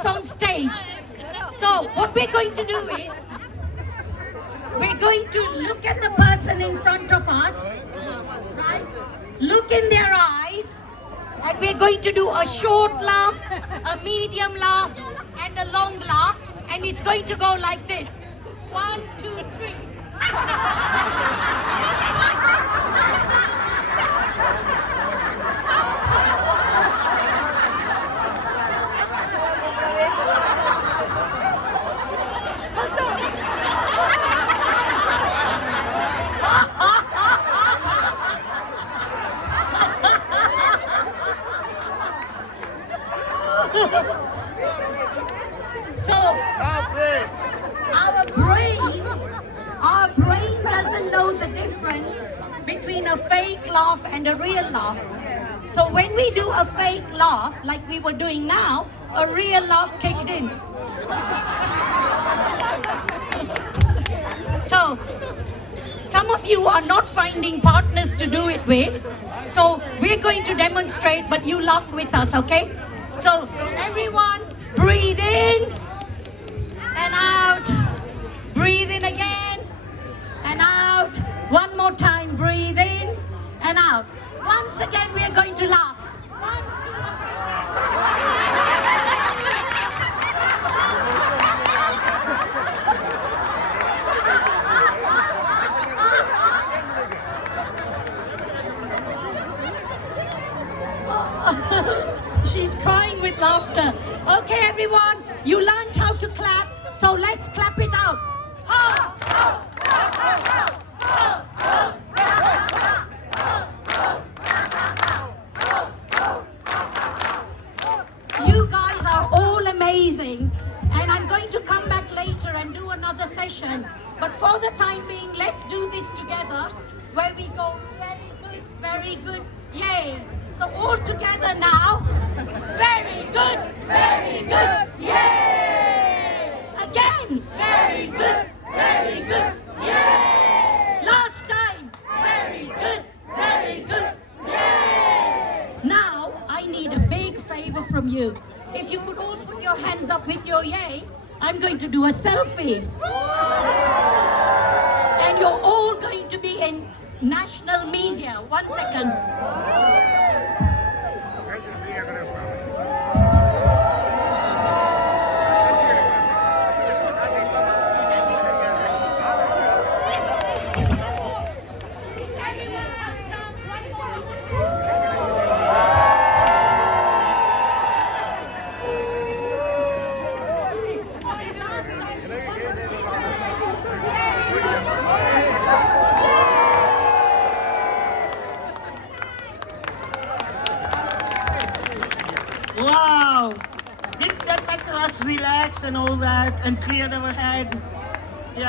it's on stage. So what we're going to do is, we're going to look at the person in front of us, right? Look in their eyes, and we're going to do a short laugh, a medium laugh, and a long laugh, and it's going to go like this. 1, 2, 3. So, our brain doesn't know the difference between a fake laugh and a real laugh. So when we do a fake laugh, like we were doing now, a real laugh kicked in. So, some of you are not finding partners to do it with. So we're going to demonstrate, but you laugh with us, okay? So everyone, breathe in and out. Breathe in again and out. One more time, breathe in and out. Once again, we are going to laugh. 1, 2. She's crying with laughter. Okay, everyone, you learned how to clap, so let's clap it out. You guys are all amazing, and I'm going to come back later and do another session. But for the time being, let's do this together, where we go very good, yay. So all together now, very good, yay. Again, very good, yay. Last time, very good, yay. Now, I need a big favor from you. If you could all put your hands up with your yay, I'm going to do a selfie. And you're all going to be in national media. 1 second. Wow! Didn't that make us relax and all that and cleared our head?